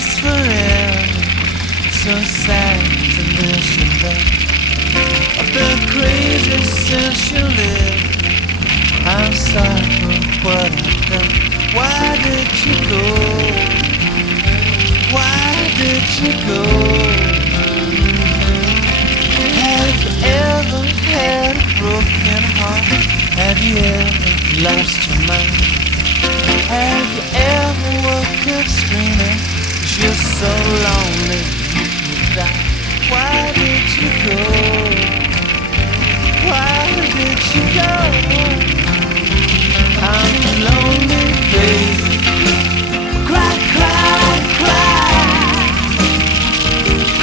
last forever. So sad to miss you, but I've been crazy since you left. I'm sorry for what I've done. Why did you go? Why did you go? Have you ever had a broken heart? Have you ever lost your mind? Have you ever woke up screaming 'cause you're so lonely you could die? Why did you go? Why did you go? I'm lonely, baby. Cry, cry, cry.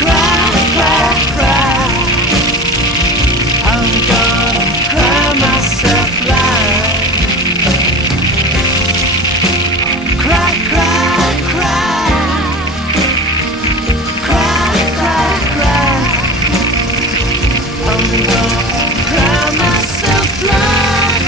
Cry, cry, cry. I'm gonna cry myself blind. Cry, cry, cry. Cry, cry, cry. I'm gonna cry myself blind.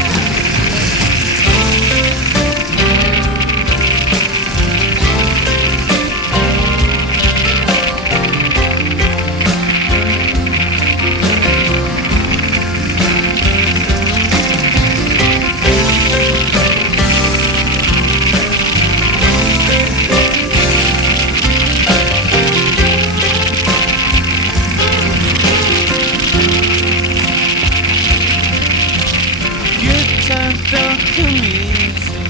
Good times don't come easy.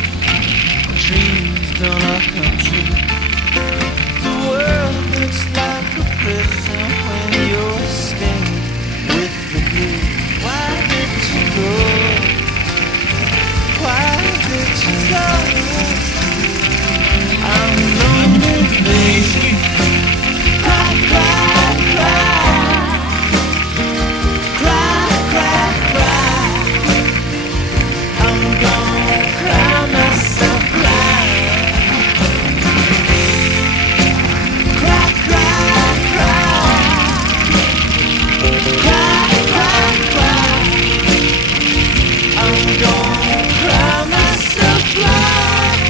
Dreams don't all come true. The world looks like a prison when you're staying with the blue. Why did you go? Why did you go? I'm lonely, baby. Cry, cry, cry. Cry, cry, cry. I'm gonna cry myself blind. Cry, cry, cry. Cry, cry, cry. I'm gonna cry myself blind.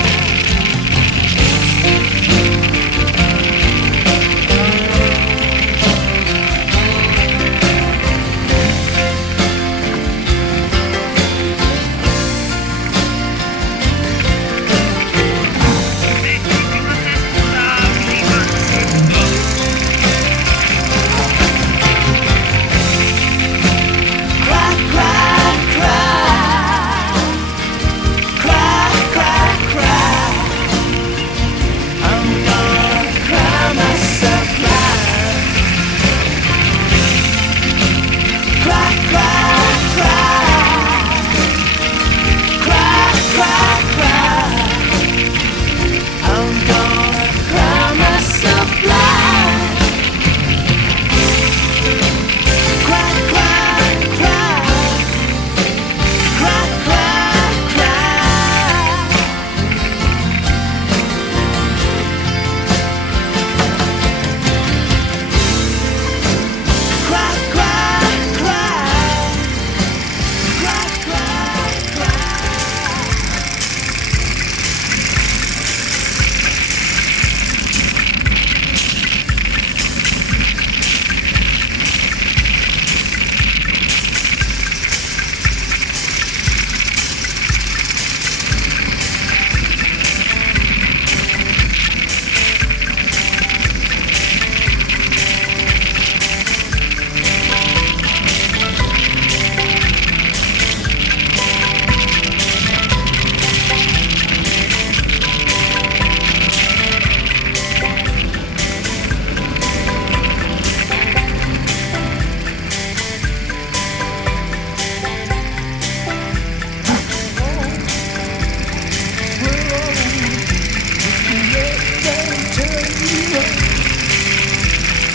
Cry, cry, cry. Cry, cry, cry. I'm gonna cry myself blind. Cry, cry, cry. Cry, cry, cry. I'm gonna cry myself blind. Cry, cry, cry. Cry, cry, cry. Cry, cry, cry. Cry, cry, cry.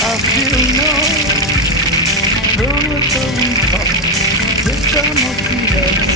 I feel no burn with the weak heart. This time I feel like